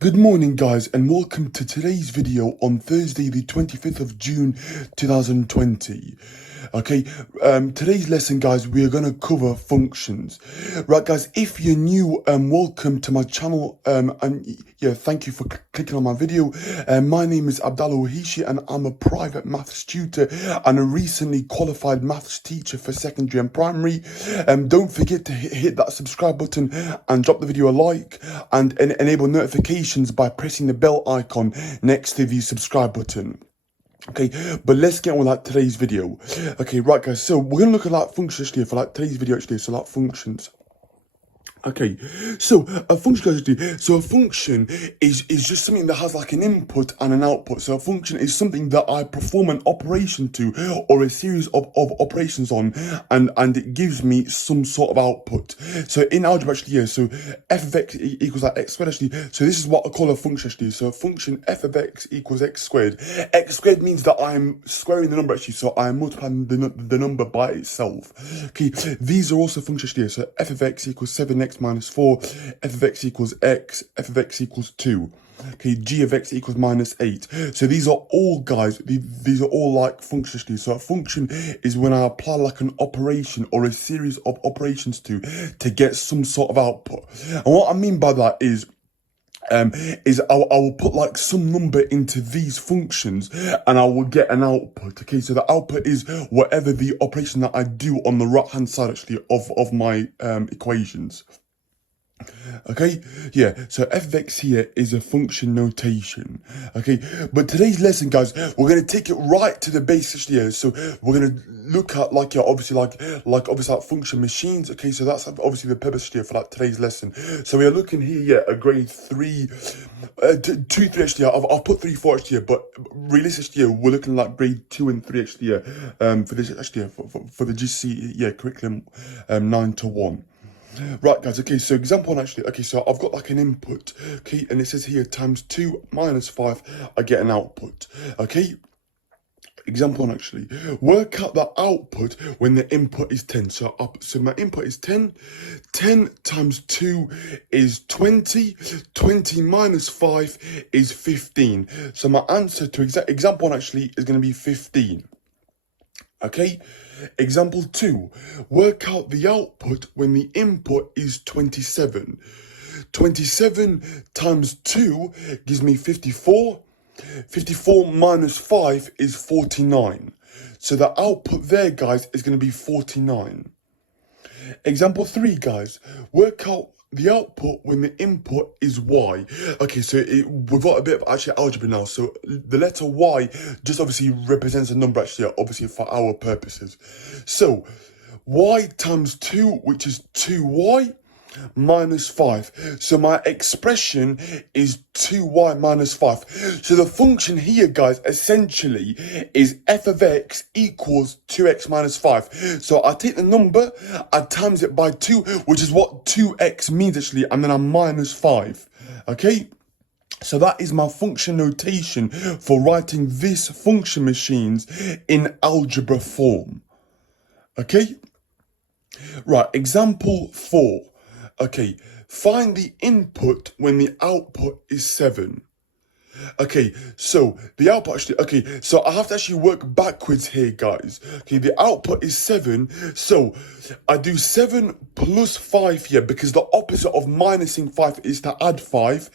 Good morning guys and welcome to today's video on Thursday the 25th of June 2020. Okay, today's lesson guys, we are going to cover functions. Right guys, if you're new, welcome to my channel, and yeah, thank you for clicking on my video. My name is Abdallah W and I'm a private maths tutor and a recently qualified maths teacher for secondary and primary. Don't forget to hit that subscribe button and drop the video a like and enable notifications by pressing the bell icon next to the subscribe button. Okay, but let's get on with like today's video. Okay, right guys, so we're gonna look at like functions here for like today's video actually, so like functions. Okay, so a function is just something that has like an input and an output. So a function is something that I perform an operation to or a series of operations on, and it gives me some sort of output. So in algebra actually, yeah, so f of x equals like x squared actually. So this is what I call a function actually. So a function f of x equals x squared. X squared means that I'm squaring the number actually, so I'm multiplying the number by itself. Okay, these are also functions here. So f of x equals 7x minus 4, f of x equals x, f of x equals 2. Okay, g of x equals minus 8. So these are all, guys, these are all like functions. So a function is when I apply like an operation or a series of operations to get some sort of output. And what I mean by that is I will put like some number into these functions and I will get an output. Okay, so the output is whatever the operation that I do on the right hand side actually of my equations. Okay, yeah, so f of x here is a function notation. Okay, but today's lesson, guys, we're going to take it right to the basics here. So we're going to look at like, yeah, obviously like function machines. Okay, so that's obviously the purpose here for like today's lesson. So we are looking here, yeah, a grade 3, 2, 3 actually. I've put 3, 4 actually here, but realistically, yeah, we're looking like grade 2 and 3 actually, yeah, for this actually, yeah, for the GC, yeah, curriculum 9 to 1. Right guys, okay, so example one actually, okay, so I've got like an input, okay, and it says here times 2 minus 5, I get an output, okay? Example one actually, work out the output when the input is 10. So my input is 10, 10 times 2 is 20, 20 minus 5 is 15. So my answer to example one actually is going to be 15. Okay, example 2, work out the output when the input is 27. 27 times 2 gives me 54. 54 minus 5 is 49. So the output there, guys, is going to be 49. Example 3, guys, work out the output when the input is y. Okay, so we've got a bit of actually algebra now. So the letter y just obviously represents a number actually, obviously for our purposes. So y times 2, which is 2y, minus 5. So my expression is 2y minus 5. So the function here, guys, essentially is f of x equals 2x minus 5. So I take the number, I times it by 2, which is what 2x means actually, and then I minus 5. Okay? So that is my function notation for writing this function machines in algebra form. Okay? Right, example 4. Okay, find the input when the output is 7. Okay, so the output actually, okay, so I have to actually work backwards here, guys. Okay, the output is 7, so I do 7 plus 5 here because the opposite of minusing 5 is to add 5.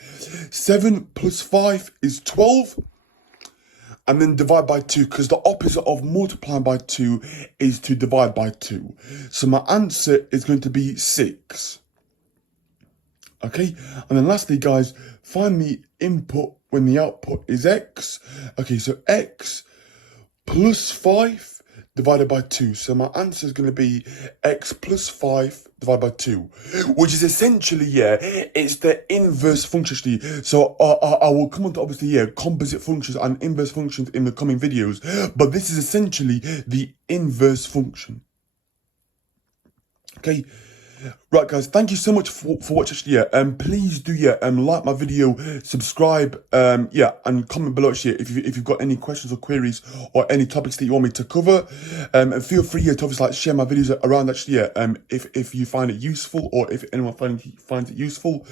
7 plus 5 is 12. And then divide by 2, because the opposite of multiplying by 2 is to divide by 2. So my answer is going to be 6. Okay, and then lastly, guys, find the input when the output is x. Okay, so x plus 5 divided by 2. So my answer is going to be x plus 5 divided by 2, which is essentially, yeah, it's the inverse function actually. So I will come on to obviously, yeah, composite functions and inverse functions in the coming videos, but this is essentially the inverse function. Okay. Right, guys, thank you so much for watching. Actually, yeah, please do, yeah, like my video, subscribe, yeah, and comment below. Actually, if you've got any questions or queries or any topics that you want me to cover, and feel free, yeah, to obviously like share my videos around. Actually, yeah, if you find it useful or if anyone finds it useful,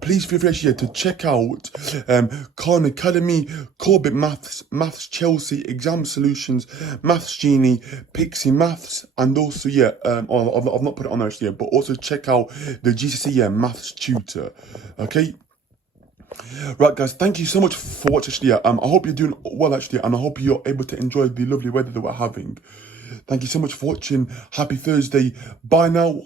please feel free, actually, yeah, to check out Khan Academy, Corbett Maths Chelsea, Exam Solutions, Maths Genie, Pixie Maths, and also, yeah, I've not put it on there, actually, yeah, but also check out the GCSE, yeah, Maths Tutor. Okay. Right, guys, thank you so much for watching. Actually, yeah, I hope you're doing well, actually, and I hope you're able to enjoy the lovely weather that we're having. Thank you so much for watching. Happy Thursday. Bye now.